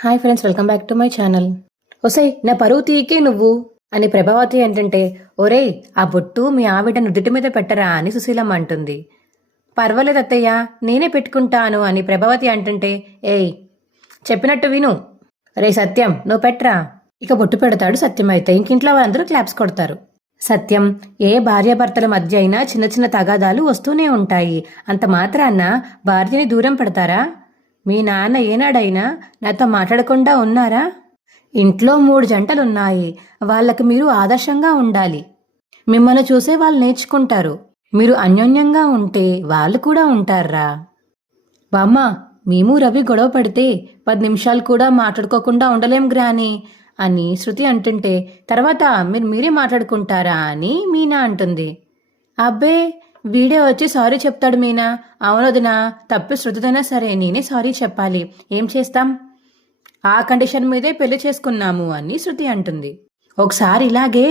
Hi friends, welcome back to my channel. ఒసేయ్, నా పరువు తీకే నువ్వు అని ప్రభావతి ఏంటంటే, ఒరేయ్ ఆ బొట్టు మీ ఆవిడ నుదుటి మీద పెట్టరా అని సుశీలమ్మ అంటుంది. పర్వాలేదు అత్తయ్య, నేనే పెట్టుకుంటాను అని ప్రభావతి అంటుంటే, ఏయ్ చెప్పినట్టు విను, రే సత్యం నువ్వు పెట్టరా. ఇక బొట్టు పెడతాడు సత్యం. అయితే ఇంకింట్లో వాళ్ళందరూ క్లాప్స్ కొడతారు. సత్యం, ఏ భార్యాభర్తల మధ్య అయినా చిన్న చిన్న తగాదాలు వస్తూనే ఉంటాయి. అంత మాత్రాన్న భార్యని దూరం పెడతారా? మీ నాన్న ఏనాడైనా నాతో మాట్లాడకుండా ఉన్నారా? ఇంట్లో 3 జంటలున్నాయి, వాళ్ళకి మీరు ఆదర్శంగా ఉండాలి. మిమ్మల్ని చూసే వాళ్ళు నేర్చుకుంటారు. మీరు అన్యోన్యంగా ఉంటే వాళ్ళు కూడా ఉంటారా? బామ్మ, మేము రవి గొడవ పడితే 10 నిమిషాలు కూడా మాట్లాడుకోకుండా ఉండలేం గ్రాని అని శృతి అంటుంటే, తర్వాత మీరే మాట్లాడుకుంటారా అని మీనా అంటుంది. అబ్బే, వీడే వచ్చి సారీ చెప్తాడు మీనా. అవునదినా, తప్పు శృతిదైనా సరే నేనే సారీ చెప్పాలి. ఏం చేస్తాం, ఆ కండిషన్ మీదే పెళ్లి చేసుకున్నాము అని శృతి అంటుంది. ఒకసారి ఇలాగే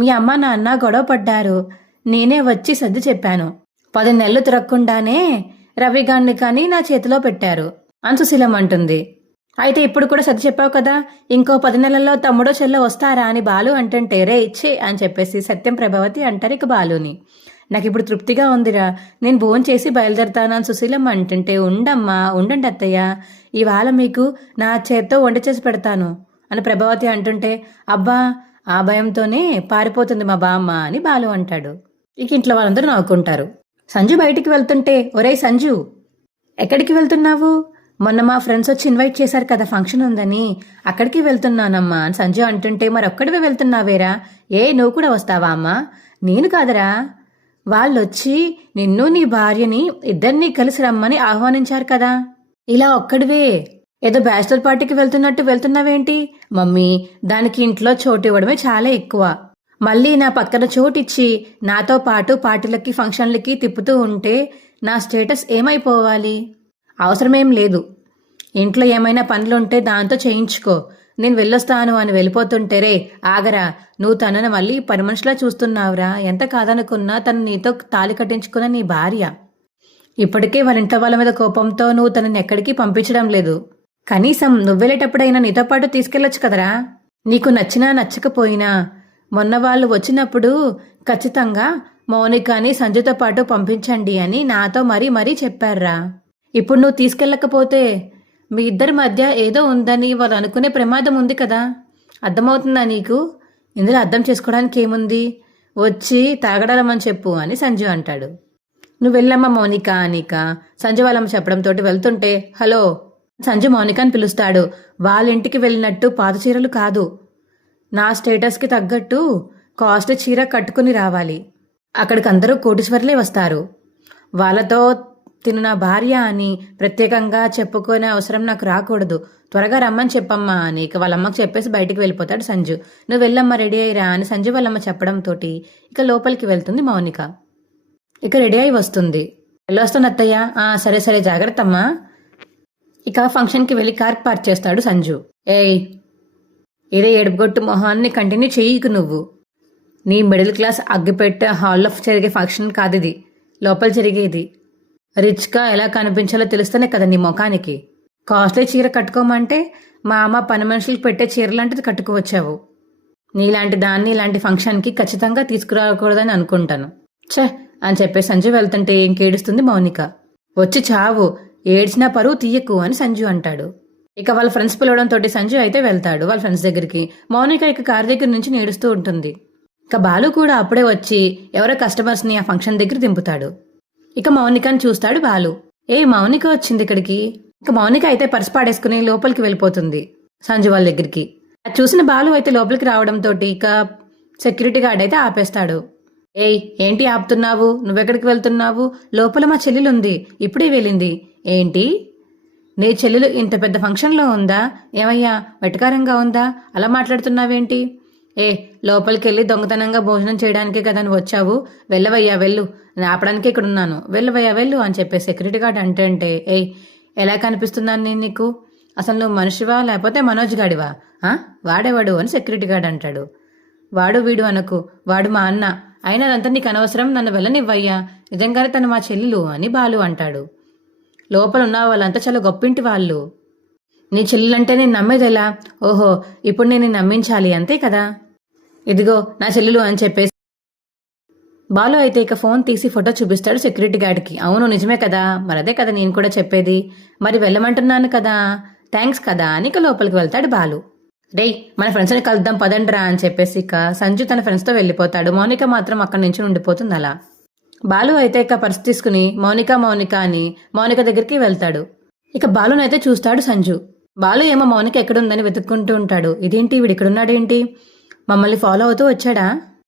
మీ అమ్మ నాన్న గొడవ పడ్డారు. నేనే వచ్చి సర్ది చెప్పాను. 10 నెలలు తిరగకుండానే రవిగాన్ని కానీ నా చేతిలో పెట్టారు అని సుశీలం అంటుంది. అయితే ఇప్పుడు కూడా సర్ది చెప్పావు కదా, ఇంకో 10 నెలల్లో తమ్ముడో చెల్లో వస్తారా అని బాలు అంటుంటే, రే ఇచ్చే అని చెప్పేసి సత్యం ప్రభావతి అంటారు ఇక బాలుని. నాకు ఇప్పుడు తృప్తిగా ఉందిరా, నేను భోజనం చేసి బయలుదేరుతాను అని సుశీలమ్మ అంటుంటే, ఉండమ్మా ఉండండి అత్తయ్య, ఇవాళ మీకు నా చేత్తో వంట చేసి పెడతాను అని ప్రభావతి అంటుంటే, అబ్బా ఆ భయంతోనే పారిపోతుంది మా బామ్మ అని బాలు అంటాడు. ఇక ఇంట్లో వాళ్ళందరూ నవ్వుకుంటారు. సంజు బయటికి వెళ్తుంటే, ఒరే సంజు ఎక్కడికి వెళ్తున్నావు? మొన్న మా ఫ్రెండ్స్ వచ్చి ఇన్వైట్ చేశారు కదా, ఫంక్షన్ ఉందని, అక్కడికి వెళ్తున్నానమ్మా అని సంజు అంటుంటే, మరి ఒక్కడివే వెళ్తున్నావేరా? నువ్వు కూడా వస్తావా అమ్మా? నేను కాదరా, వాళ్ళొచ్చి నిన్ను నీ భార్యని ఇద్దరినీ కలిసి రమ్మని ఆహ్వానించారు కదా, ఇలా ఒక్కడివే ఏదో బ్యాచిలర్ పార్టీకి వెళ్తున్నట్టు వెళ్తున్నావేంటి? మమ్మీ, దానికి ఇంట్లో చోటు ఇవ్వడమే చాలా ఎక్కువ. మళ్ళీ నా పక్కన చోటిచ్చి నాతో పాటు పార్టీలకి ఫంక్షన్లకి తిప్పుతూ ఉంటే నా స్టేటస్ ఏమైపోవాలి? అవసరమేం లేదు. ఇంట్లో ఏమైనా పనులుంటే దాంతో చేయించుకో, నేను వెళ్ళొస్తాను అని వెళ్ళిపోతుంటే, రే ఆగరా, నువ్వు తనను మళ్ళీ పని మనిషిలా చూస్తున్నావురా. ఎంత కాదనుకున్నా తను నీతో తాళి కట్టించుకున్న నీ భార్య. ఇప్పటికే వాళ్ళ ఇంట్లో వాళ్ళ మీద కోపంతో నువ్వు తనని ఎక్కడికి పంపించడం లేదు. కనీసం నువ్వెళ్ళేటప్పుడైనా నీతో పాటు తీసుకెళ్లొచ్చు కదరా. నీకు నచ్చినా నచ్చకపోయినా మొన్న వాళ్ళు వచ్చినప్పుడు ఖచ్చితంగా మౌనికాని సంజుతో పాటు పంపించండి అని నాతో మరీ చెప్పారా. ఇప్పుడు నువ్వు తీసుకెళ్ళకపోతే మీ ఇద్దరి మధ్య ఏదో ఉందని వాళ్ళు అనుకునే ప్రమాదం ఉంది కదా. అర్థమవుతుందా నీకు? ఇందులో అర్థం చేసుకోవడానికి ఏముంది? వచ్చి తాగడాలమని చెప్పు అని సంజు అంటాడు. నువ్వు వెళ్ళమ్మా మౌనిక అనిక సంజు వాళ్ళమ్మ చెప్పడంతో వెళ్తుంటే, హలో సంజు మౌనికాని పిలుస్తాడు. వాళ్ళ ఇంటికి వెళ్ళినట్టు పాత చీరలు కాదు, నా స్టేటస్కి తగ్గట్టు కాస్ట్ చీర కట్టుకుని రావాలి. అక్కడికి అందరూ కోటీశ్వర్లే వస్తారు. వాళ్ళతో తిను నా భార్య అని ప్రత్యేకంగా చెప్పుకునే అవసరం నాకు రాకూడదు. త్వరగా రమ్మని చెప్పమ్మా అని ఇక వాళ్ళమ్మకి చెప్పేసి బయటికి వెళ్ళిపోతాడు సంజు. నువ్వు వెళ్ళమ్మా, రెడీ అయ్యిరా అని సంజు వాళ్ళమ్మ చెప్పడంతో ఇక లోపలికి వెళ్తుంది మౌనిక. ఇక రెడీ అయి వస్తుంది. వెళ్ళొస్తాను అత్తయ్య. సరే జాగ్రత్త అమ్మా. ఇక ఫంక్షన్కి వెళ్ళి కార్ పార్క్ చేస్తాడు సంజు. ఇదే ఏడుపుగొట్టు మొహాన్ని కంటిన్యూ చెయ్యకు నువ్వు. నీ మిడిల్ క్లాస్ అగ్గిపెట్టే హాల్లో జరిగే ఫంక్షన్ కాదు ఇది, లోపల జరిగేది. రిచ్గా ఎలా కనిపించాలో తెలుస్తేనే కదా నీ ముఖానికి. కాస్ట్లీ చీర కట్టుకోమంటే మా అమ్మ పని మనుషులకు పెట్టే చీర లాంటిది కట్టుకువచ్చావు. నీలాంటి దాన్ని ఇలాంటి ఫంక్షన్కి ఖచ్చితంగా తీసుకురాకూడదని అనుకుంటాను. అని చెప్పి సంజు వెళ్తుంటే ఇంకేడుస్తుంది మౌనిక. వచ్చి చావు, ఏడ్చినా పరువు తీయకు అని సంజు అంటాడు. ఇక వాళ్ళ ఫ్రెండ్స్ పిలవడంతో సంజు అయితే వెళ్తాడు వాళ్ళ ఫ్రెండ్స్ దగ్గరికి. మౌనిక ఇక కార్ దగ్గర నుంచి ఏడుస్తూ ఉంటుంది. ఇక బాలు కూడా అప్పుడే వచ్చి ఎవరో కస్టమర్స్ని ఆ ఫంక్షన్ దగ్గర దింపుతాడు. ఇక మౌనికని చూస్తాడు బాలు. మౌనిక వచ్చింది ఇక్కడికి. ఇక మౌనిక అయితే పర్స్ పాడేసుకుని లోపలికి వెళ్ళిపోతుంది సంజు వాళ్ళ దగ్గరికి. అది చూసిన బాలు అయితే లోపలికి రావడంతో ఇక సెక్యూరిటీ గార్డ్ అయితే ఆపేస్తాడు. ఏంటి ఆపుతున్నావు? నువ్వెక్కడికి వెళ్తున్నావు? లోపల మా చెల్లెలుంది, ఇప్పుడే వెళ్ళింది. ఏంటి, నీ చెల్లెలు ఇంత పెద్ద ఫంక్షన్లో ఉందా? ఏమయ్యా వెటకారంగా ఉందా? అలా మాట్లాడుతున్నావేంటి? లోపలికి వెళ్ళి దొంగతనంగా భోజనం చేయడానికే కదా నువ్వు వచ్చావు. వెళ్ళవయ్యా వెళ్ళు, ఆపడానికి ఇక్కడ ఉన్నాను, వెళ్ళవయ్యా వెళ్ళు అని చెప్పే సెక్యూరిటీ గార్డ్ అంటే ఎలా కనిపిస్తున్నాను నేను నీకు? అసలు నువ్వు మనిషివా లేకపోతే మనోజ్ గాడివా? వాడేవాడు అని సెక్యూరిటీ గార్డ్ అంటాడు. వాడు వీడు అనకు, వాడు మా అన్న, అయినా అదంతా నీకు అనవసరం, నన్ను వెళ్ళనివ్వయ్యా, నిజంగానే తను మా చెల్లెలు అని బాలు అంటాడు. లోపల ఉన్న వాళ్ళంతా చాలా గొప్పింటి వాళ్ళు. నీ చెల్లెలంటే నేను నమ్మేది ఎలా? ఓహో, ఇప్పుడు నేను నిన్ను నమ్మించాలి అంతే కదా. ఇదిగో నా చెల్లెలు అని చెప్పేసి బాలు అయితే ఇక ఫోన్ తీసి ఫోటో చూపిస్తాడు సెక్యూరిటీ గార్డ్కి. అవును నిజమే కదా, మరి అదే కదా నేను కూడా చెప్పేది. మరి వెళ్ళమంటున్నాను కదా, థ్యాంక్స్ కదా అని ఇక లోపలికి వెళ్తాడు బాలు. రేయ్ మన ఫ్రెండ్స్ని కలుద్దాం పదండ్రా అని చెప్పేసి ఇక సంజు తన ఫ్రెండ్స్తో వెళ్ళిపోతాడు. మౌనిక మాత్రం అక్కడి నుంచి ఉండిపోతుంది అలా. బాలు అయితే ఇక పర్స్ తీసుకుని మౌనిక మౌనిక అని మౌనిక దగ్గరికి వెళ్తాడు. ఇక బాలునైతే చూస్తాడు సంజు. బాలు ఏమో మౌనిక ఎక్కడుందని వెతుక్కుంటూ ఉంటాడు. ఇదేంటి వీడు ఇక్కడున్నాడేంటి, మమ్మల్ని ఫాలో అవుతూ వచ్చాడా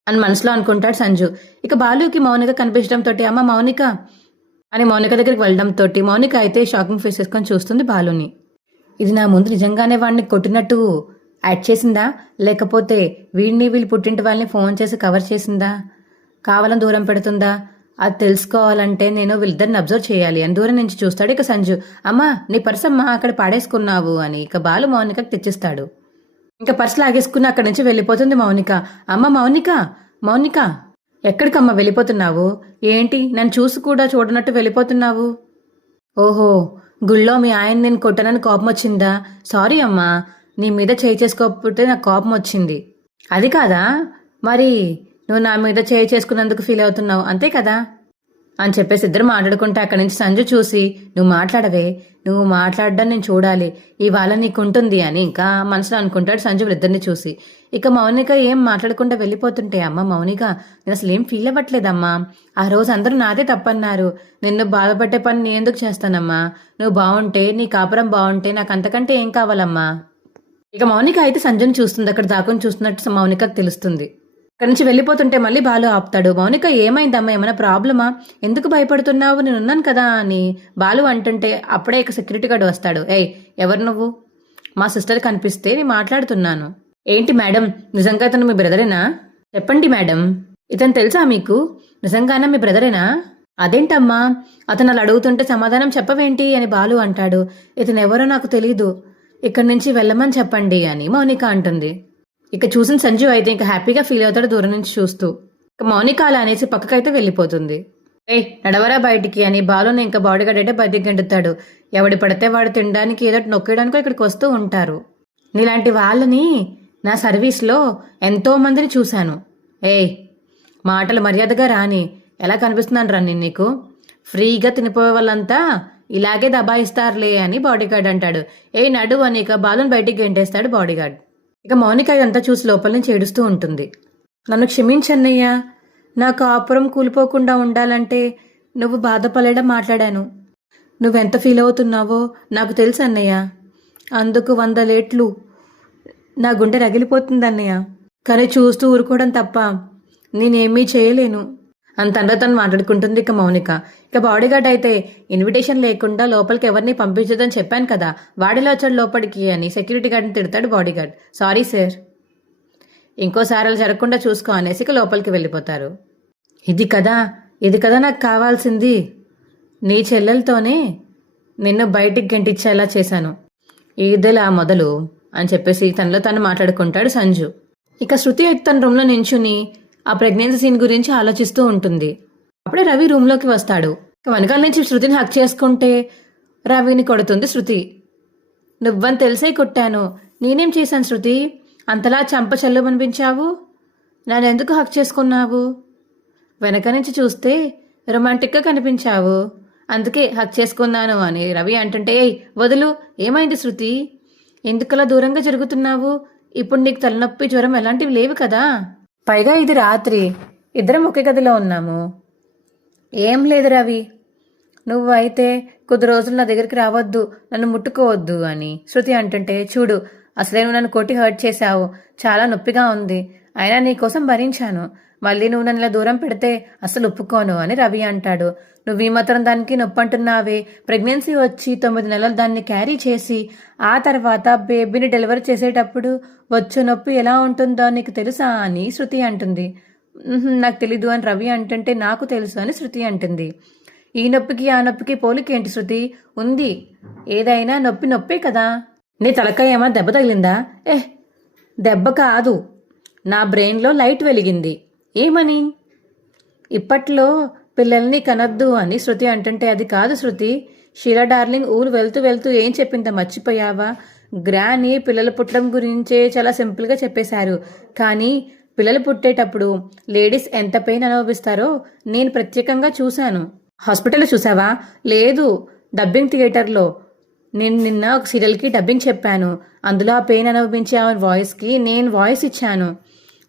అని మనసులో అనుకుంటాడు సంజు. ఇక బాలుకి మౌనిక కనిపించడంతో అమ్మ మౌనిక అని మౌనిక దగ్గరికి వెళ్ళడంతో మౌనిక అయితే షాకింగ్ ఫేస్ వేసుకొని చూస్తుంది బాలుని. ఇది నా ముందు నిజంగానే వాడిని కొట్టినట్టు యాడ్ చేసిందా, లేకపోతే వీళ్ళు పుట్టింటి వాళ్ళని ఫోన్ చేసి కవర్ చేసిందా, కావాలని దూరం పెడుతుందా, అది తెలుసుకోవాలంటే నేను వీళ్ళిద్దరిని అబ్జర్వ్ చేయాలి అని దూరం నుంచి చూస్తాడు. ఇక సంజు అమ్మా నీ పర్స్ అమ్మా అక్కడ పాడేసుకున్నావు అని ఇక బాలు మౌనికకి తెచ్చిస్తాడు. ఇంకా పర్స్ లాగేసుకుని అక్కడి నుంచి వెళ్ళిపోతుంది మౌనిక. అమ్మ మౌనిక మౌనిక ఎక్కడికమ్మా వెళ్ళిపోతున్నావు, ఏంటి నన్ను చూసి కూడా చూడనట్టు వెళ్ళిపోతున్నావు? ఓహో గుళ్ళో మీ ఆయన నేను కొట్టానని కోపం వచ్చిందా? సారీ అమ్మా, నీ మీద చేయి చేసుకోకపోతే నాకు కోపం వచ్చింది. అది కాదా, మరి నువ్వు నా మీద చేయి చేసుకున్నందుకు ఫీల్ అవుతున్నావు అంతే కదా అని చెప్పేసి ఇద్దరు మాట్లాడుకుంటే అక్కడి నుంచి సంజు చూసి నువ్వు మాట్లాడవే, నువ్వు మాట్లాడడం నేను చూడాలి, ఇవాళ నీకుంటుంది అని ఇంకా మనసులో అనుకుంటాడు సంజు ఇద్దరిని చూసి. ఇక మౌనిక ఏం మాట్లాడకుండా వెళ్ళిపోతుంటే అమ్మ మౌనిక నేను అసలు ఏం ఫీల్ అవ్వట్లేదమ్మా, ఆ రోజు అందరూ నాదే తప్పన్నారు, నిన్ను బాధపట్టే పని నేను ఎందుకు చేస్తానమ్మా, నువ్వు బాగుంటే నీ కాపురం బాగుంటే నాకు అంతకంటే ఏం కావాలమ్మా. ఇక మౌనిక అయితే సంజుని చూస్తుంది, అక్కడ దాకుని చూస్తున్నట్టు మౌనికకు తెలుస్తుంది. అక్కడి నుంచి వెళ్ళిపోతుంటే మళ్ళీ బాలు ఆపుతాడు. మౌనిక ఏమైందమ్మా, ఏమైనా ప్రాబ్లమా, ఎందుకు భయపడుతున్నావు, నేనున్నాను కదా అని బాలు అంటుంటే అప్పుడే ఇక సెక్యూరిటీ గార్డ్ వస్తాడు. ఏయ్ ఎవరు నువ్వు, మా సిస్టర్ కనిపిస్తే నేను మాట్లాడుతున్నాను. ఏంటి మేడం నిజంగా అతను మీ బ్రదరేనా? చెప్పండి మేడం, ఇతను తెలుసా మీకు, నిజంగానే మీ బ్రదరేనా? అదేంటమ్మా అతను అలా అడుగుతుంటే సమాధానం చెప్పవేంటి అని బాలు అంటాడు. ఇతను ఎవరో నాకు తెలీదు, ఇక్కడి నుంచి వెళ్ళమని చెప్పండి అని మౌనిక అంటుంది. ఇక చూసిన సంజు అయితే ఇంకా హ్యాపీగా ఫీల్ అవుతాడు దూరం నుంచి చూస్తూ. ఇక మౌనిక అలా అనేసి పక్కకైతే వెళ్ళిపోతుంది. నడవరా బయటికి అని బాలుని ఇంకా బాడీగార్డ్ అయితే బయటికి గెంటుతాడు. ఎవడి పడితే వాడు తినడానికి ఏదో నొక్కడానికో ఇక్కడికి వస్తూ ఉంటారు. నీలాంటి వాళ్ళని నా సర్వీస్లో ఎంతో మందిని చూశాను. మాటలు మర్యాదగా రాని, ఎలా కనిపిస్తున్నాను రా నేను నీకు, ఫ్రీగా తినిపోయే వాళ్ళంతా ఇలాగే దబాయిస్తారులే అని బాడీగార్డ్ అంటాడు. నడు అని ఇక బాలుని బయటికి గెంటేస్తాడు బాడీగార్డ్. ఇక మౌనిక ఇదంతా చూసి లోపల నుంచి ఏడుస్తూ ఉంటుంది. నన్ను క్షమించన్నయ్యా, నా కాపురం కూలిపోకుండా ఉండాలంటే నువ్వు బాధపడేలా మాట్లాడాను, నువ్వెంత ఫీల్ అవుతున్నావో నాకు తెలుసు అన్నయ్య, అందుకు 100 లేట్లు నా గుండె రగిలిపోతుంది అన్నయ్య, కానీ చూస్తూ ఊరుకోవడం తప్ప నేనేమీ చేయలేను అంత తను మాట్లాడుకుంటుంది ఇక మౌనిక. ఇక బాడీగార్డ్ అయితే ఇన్విటేషన్ లేకుండా లోపలికి ఎవరిని పంపించదని చెప్పాను కదా, వాడిలో వచ్చాడు లోపలికి అని సెక్యూరిటీ గార్డ్ని తిడతాడు బాడీగార్డ్. సారీ సార్, ఇంకోసారి అలా జరగకుండా చూసుకో అనేసి ఇక లోపలికి వెళ్ళిపోతారు. ఇది కదా నాకు కావాల్సింది, నీ చెల్లెలతోనే నిన్ను బయటికి గెంటిచ్చేలా చేశాను, ఇదిలా మొదలు అని చెప్పేసి తనలో తను మాట్లాడుకుంటాడు సంజు. ఇక శృతి అయితే తన రూమ్లో నించుని ఆ ప్రెగ్నెన్సీ సీన్ గురించి ఆలోచిస్తూ ఉంటుంది. అప్పుడే రవి రూమ్లోకి వస్తాడు. వెనకాల నుంచి శృతిని హక్ చేసుకుంటే రవిని కొడుతుంది శృతి. నువ్వని తెలిసే కొట్టాను, నేనేం చేశాను శృతి, అంతలా చంప చెల్లుమనిపించావు, నన్నెందుకు హక్ చేసుకున్నావు, వెనక నుంచి చూస్తే రొమాంటిక్గా కనిపించావు, అందుకే హక్ చేసుకున్నాను అని రవి అంటుంటే వదులు, ఏమైంది శృతి, ఎందుకలా దూరంగా జరుగుతున్నావు, ఇప్పుడు నీకు తలనొప్పి జ్వరం ఎలాంటివి లేవు కదా, పైగా ఇది రాత్రి, ఇద్దరం ఒకే గదిలో ఉన్నాము. ఏం లేదు రవి, నువ్వు అయితే కొద్ది రోజులు నా దగ్గరికి రావద్దు, నన్ను ముట్టుకోవద్దు అని శృతి అంటుంటే చూడు అసలే నువ్వు నన్ను కొట్టి హర్ట్ చేశావు, చాలా నొప్పిగా ఉంది, అయినా నీకోసం భరించాను, మళ్ళీ నువ్వు నన్ను ఇలా దూరం పెడితే అసలు ఒప్పుకోను అని రవి అంటాడు. నువ్వు ఈ మాత్రం దానికి నొప్పి అంటున్నావే, ప్రెగ్నెన్సీ వచ్చి 9 నెలలు దాన్ని క్యారీ చేసి ఆ తర్వాత బేబీని డెలివరీ చేసేటప్పుడు వచ్చే నొప్పి ఎలా ఉంటుందో నీకు తెలుసా అని శృతి అంటుంది. నాకు తెలీదు అని రవి అంటుంటే నాకు తెలుసు అని శృతి అంటుంది. ఈ నొప్పికి ఆ నొప్పికి పోలికేంటి శృతి, ఉంది, ఏదైనా నొప్పి నొప్పే కదా, నీ తలకాయ ఏమన్నా దెబ్బ తగిలిందా? దెబ్బ కాదు, నా బ్రెయిన్లో లైట్ వెలిగింది. ఏమని? ఇప్పట్లో పిల్లల్ని కనొద్దు అని శృతి అంటుంటే అది కాదు శృతి, షీలా డార్లింగ్ ఊరు వెళ్తూ వెళ్తూ ఏం చెప్పిందో మర్చిపోయావా? గ్రాని పిల్లలు పుట్టడం గురించే చాలా సింపుల్గా చెప్పేశారు. కానీ పిల్లలు పుట్టేటప్పుడు లేడీస్ ఎంత పెయిన్ అనుభవిస్తారో నేను ప్రత్యేకంగా చూశాను. హాస్పిటల్లో చూసావా? లేదు, డబ్బింగ్ థియేటర్లో. నేను నిన్న ఒక సీరియల్కి డబ్బింగ్ చెప్పాను. అందులో ఆ పెయిన్ అనుభవించే ఆ వాయిస్కి నేను వాయిస్ ఇచ్చాను.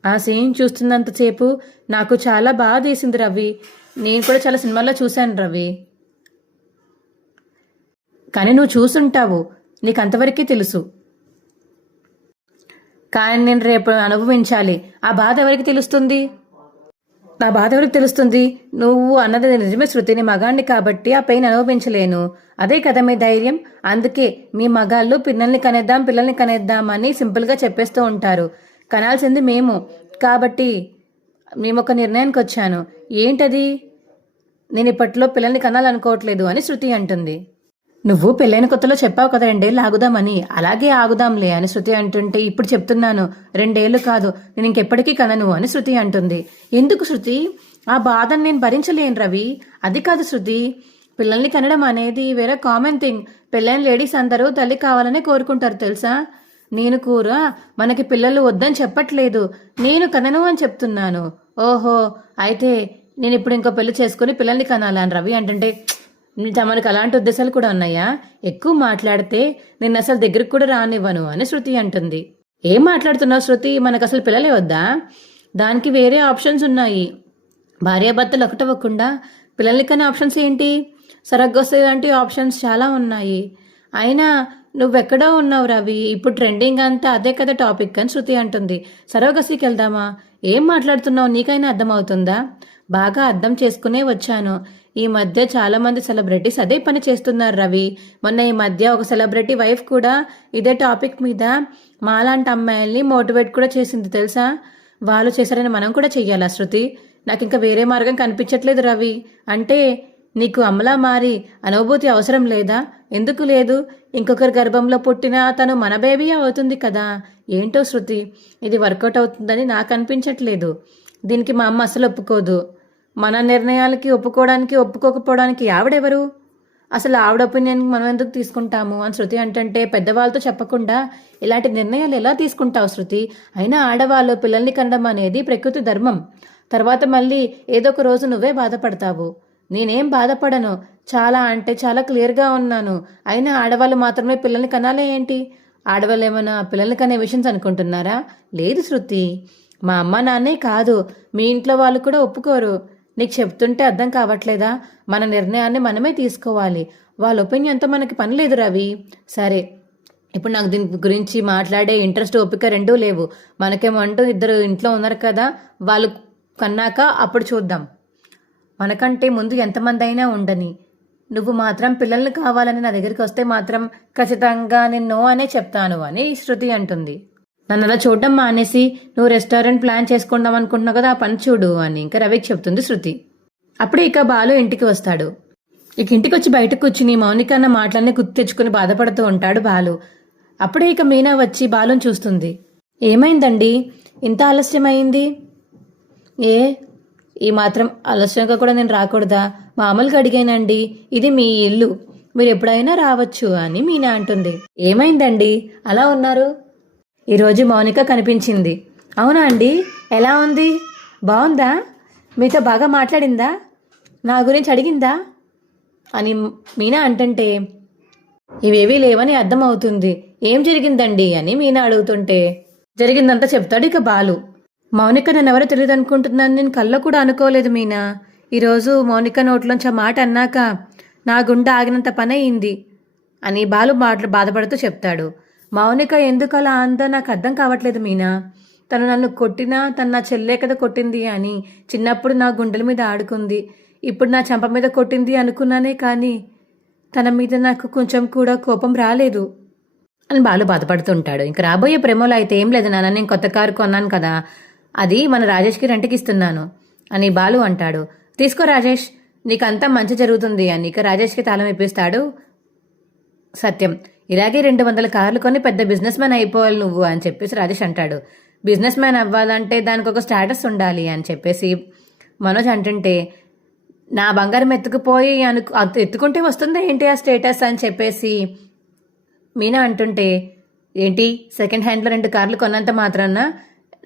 ఆ సీన్ చూస్తున్నంతసేపు నాకు చాలా బాధ వేసింది రవి. నేను కూడా చాలా సినిమాల్లో చూశాను రవి. కానీ నువ్వు చూసుంటావు, నీకు అంతవరకే తెలుసు. కానీ నేను రేపు అనుభవించాలి. ఆ బాధ ఎవరికి తెలుస్తుంది? నా బాధ ఎవరికి తెలుస్తుంది? నువ్వు అన్నది నిజమే శృతి, నీ మగాడిని కాబట్టి ఆ పెయిన్ అనుభవించలేను. అదే కదా మీ ధైర్యం. అందుకే మీ మగాళ్ళు పిల్లల్ని కనేద్దాం అని సింపుల్గా చెప్పేస్తూ ఉంటారు. కనాల్సింది మేము కాబట్టి మేము ఒక నిర్ణయానికి వచ్చాను. ఏంటది? నేను ఇప్పట్లో పిల్లల్ని కనాలనుకోవట్లేదు అని శృతి అంటుంది. నువ్వు పెళ్ళైన కొత్తలో చెప్పావు కదా 2 ఏళ్ళు ఆగుదామని. అలాగే ఆగుదాంలే అని శృతి అంటుంటే, ఇప్పుడు చెప్తున్నాను 2 ఏళ్ళు కాదు, నేను ఇంకెప్పటికీ కనను అని శృతి అంటుంది. ఎందుకు శృతి? ఆ బాధను నేను భరించలేను రవి. అది కాదు శృతి, పిల్లల్ని కనడం అనేది వేరే కామన్ థింగ్. పెళ్ళైన లేడీస్ అందరూ తల్లి కావాలనే కోరుకుంటారు తెలుసా. నేను కూడా మనకి పిల్లలు వద్దని చెప్పట్లేదు, నేను కనను అని చెప్తున్నాను. ఓహో, అయితే నేను ఇప్పుడు ఇంకో పెళ్లి చేసుకుని పిల్లల్ని కనాలని రవి అంటుంటే, తమకు అలాంటి ఉద్దేశాలు కూడా ఉన్నాయా? ఎక్కువ మాట్లాడితే నిన్ను అసలు దగ్గరికి కూడా రానివ్వను అని శృతి అంటుంది. ఏం మాట్లాడుతున్నావు శృతి? మనకు అసలు పిల్లలే వద్దా? దానికి వేరే ఆప్షన్స్ ఉన్నాయి. భార్యాభర్తలు ఒకటవ్వకుండా పిల్లల్ని కన్నా ఆప్షన్స్ ఏంటి? సరగ్గొస్తే లాంటి ఆప్షన్స్ చాలా ఉన్నాయి. అయినా నువ్వెక్కడో ఉన్నావు రవి, ఇప్పుడు ట్రెండింగ్ అంతా అదే కదా టాపిక్ అని శృతి అంటుంది. సరోగసీకి వెళ్దామా? ఏం మాట్లాడుతున్నావు? నీకైనా అర్థమవుతుందా? బాగా అర్థం చేసుకునే వచ్చాను. ఈ మధ్య చాలా మంది సెలబ్రిటీస్ అదే పని చేస్తున్నారు రవి. మొన్న ఈ మధ్య ఒక సెలబ్రిటీ వైఫ్ కూడా ఇదే టాపిక్ మీద మాలాంటి అమ్మాయిల్ని మోటివేట్ కూడా చేసింది తెలుసా. వాళ్ళు చేశారని మనం కూడా చెయ్యాలా శృతి? నాకు ఇంకా వేరే మార్గం కనిపించట్లేదు రవి. అంటే నీకు అమలా మారి అనుభూతి అవసరం లేదా? ఎందుకు లేదు? ఇంకొకరి గర్భంలో పుట్టినా తను మన బేబీ అవుతుంది కదా. ఏంటో శృతి, ఇది వర్కౌట్ అవుతుందని నాకు అనిపించట్లేదు. దీనికి మా అమ్మ అసలు ఒప్పుకోదు. మన నిర్ణయాలకి ఒప్పుకోకపోవడానికి ఆవిడెవరు? అసలు ఆవిడ ఒపీనియన్ మనం ఎందుకు తీసుకుంటాము అని శృతి అంటుంటే, పెద్దవాళ్ళతో చెప్పకుండా ఇలాంటి నిర్ణయాలు ఎలా తీసుకుంటావు శృతి? అయినా ఆడవాళ్ళు పిల్లల్ని కనడం అనేది ప్రకృతి ధర్మం. తర్వాత మళ్ళీ ఏదో ఒక రోజు నువ్వే బాధపడతావు. నేనేం బాధపడను, చాలా అంటే చాలా క్లియర్గా ఉన్నాను. అయినా ఆడవాళ్ళు మాత్రమే పిల్లల్ని కనాలే ఏంటి? ఆడవాళ్ళు ఏమైనా పిల్లల్ని కనే విషన్స్ అనుకుంటున్నారా? లేదు శృతి, మా అమ్మ నాన్నే కాదు, మీ ఇంట్లో వాళ్ళు కూడా ఒప్పుకోరు. నీకు చెప్తుంటే అర్థం కావట్లేదా? మన నిర్ణయాన్ని మనమే తీసుకోవాలి. వాళ్ళ ఒపీనియన్తో మనకి పని లేదు రవి. సరే, ఇప్పుడు నాకు దీని గురించి మాట్లాడే ఇంట్రెస్ట్, ఓపిక రెండూ లేవు. మనకేమంటూ 2 ఇంట్లో ఉన్నారు కదా, వాళ్ళు కన్నాక అప్పుడు చూద్దాం. మనకంటే ముందు ఎంతమంది అయినా ఉండని. నువ్వు మాత్రం పిల్లల్ని కావాలని నా దగ్గరికి వస్తే మాత్రం ఖచ్చితంగా నేను నో అనే చెప్తాను అని శృతి అంటుంది. నన్ను అలా చూడడం మానేసి నువ్వు రెస్టారెంట్ ప్లాన్ చేసుకుందాం అనుకుంటున్నావు కదా, ఆ పని చూడు అని ఇంకా రవికి చెప్తుంది శృతి. అప్పుడే ఇక బాలు ఇంటికి వస్తాడు. ఇక ఇంటికి వచ్చి బయటకు కూర్చుని మౌనిక అన్న మాటలన్నీ గుర్తు తెచ్చుకుని బాధపడుతూ ఉంటాడు బాలు. అప్పుడే ఇక మీనా వచ్చి బాలుని చూస్తుంది. ఏమైందండి, ఇంత ఆలస్యమైంది? ఈ మాత్రం ఆలస్యంగా కూడా నేను రాకూడదా? మామూలుగా అడిగానండి, ఇది మీ ఇల్లు, మీరు ఎప్పుడైనా రావచ్చు అని మీనా అంటుంది. ఏమైందండి అలా ఉన్నారు? ఈరోజు మౌనిక కనిపించింది. అవునా అండి, ఎలా ఉంది? బాగుందా? మీతో బాగా మాట్లాడిందా? నా గురించి అడిగిందా అని మీనా అంటుంటే, ఇవేవీ లేవని అర్థమవుతుంది. ఏం జరిగిందండి అని మీనా అడుగుతుంటే, జరిగిందంతా చెప్తాడు ఇక బాలు. మౌనిక నన్నెవరో తెలియదు అనుకుంటున్నాను, నేను కల్లో కూడా అనుకోలేదు మీనా. ఈరోజు మౌనిక నోట్లోంచి ఆ మాట అన్నాక నా గుండె ఆగినంత పని అయింది అని బాలు బాధపడుతూ చెప్తాడు. మౌనిక ఎందుకు అలా అందో నాకు అర్థం కావట్లేదు మీనా. తను నన్ను కొట్టినా తను నా చెల్లే కదా కొట్టింది అని చిన్నప్పుడు నా గుండెల మీద ఆడుకుంది. ఇప్పుడు నా చెంప మీద కొట్టింది అనుకున్నానే కానీ తన మీద నాకు కొంచెం కూడా కోపం రాలేదు అని బాలు బాధపడుతుంటాడు. ఇంక రాబోయే ప్రేమలో అయితే ఏం లేదు నాన్న, నేను కొత్త కారు కొన్నాను కదా, అది మన రాజేష్కి రెంట్కి ఇస్తున్నాను అని బాలు అంటాడు. తీసుకో రాజేష్, నీకంతా మంచి జరుగుతుంది అని ఇక రాజేష్కి తాళం ఇప్పిస్తాడు సత్యం. ఇలాగే 200 కార్లు కొని పెద్ద బిజినెస్ మ్యాన్ అయిపోవాలి నువ్వు అని చెప్పేసి రాజేష్ అంటాడు. బిజినెస్ మ్యాన్ అవ్వాలంటే దానికి ఒక స్టేటస్ ఉండాలి అని చెప్పేసి మనోజ్ అంటుంటే, నా బంగారం ఎత్తుకుపోయి ఎత్తుకుంటే వస్తుందా ఏంటి ఆ స్టేటస్ అని చెప్పేసి మీనా అంటుంటే, ఏంటి సెకండ్ హ్యాండ్లో 2 కార్లు కొన్నంత మాత్రాన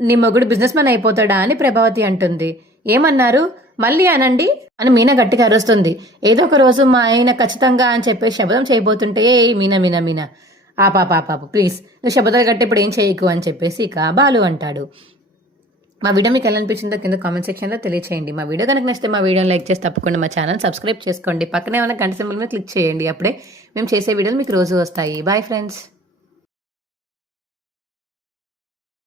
నీ మొగుడు బిజినెస్ మ్యాన్ అయిపోతాడా అని ప్రభావతి అంటుంది. ఏమన్నారు మళ్ళీ అనండి అని మీనా గట్టిగా అరుస్తుంది. ఏదో ఒక రోజు మా ఆయన ఖచ్చితంగా అని చెప్పి శబదం చేయబోతుంటే, ఏ మీనా మీనా మీనా ఆపాపాపాపు ప్లీజ్, నువ్వు శబదాలు గట్టి ఇప్పుడు ఏం చేయకు అని చెప్పేసి ఇక బాలు అంటాడు. మా వీడియో మీకు ఎలా అనిపించిందో కింద కామెంట్ సెక్షన్లో తెలియచేయండి. మా వీడియో కనుక నచ్చితే మా వీడియోని లైక్ చేసి తప్పకుండా మా ఛానల్ సబ్స్క్రైబ్ చేసుకోండి. పక్కనే ఉన్న గంట సింబల్ మీద క్లిక్ చేయండి. అప్పుడే మేము చేసే వీడియోలు మీకు రోజు వస్తాయి. Bye friends.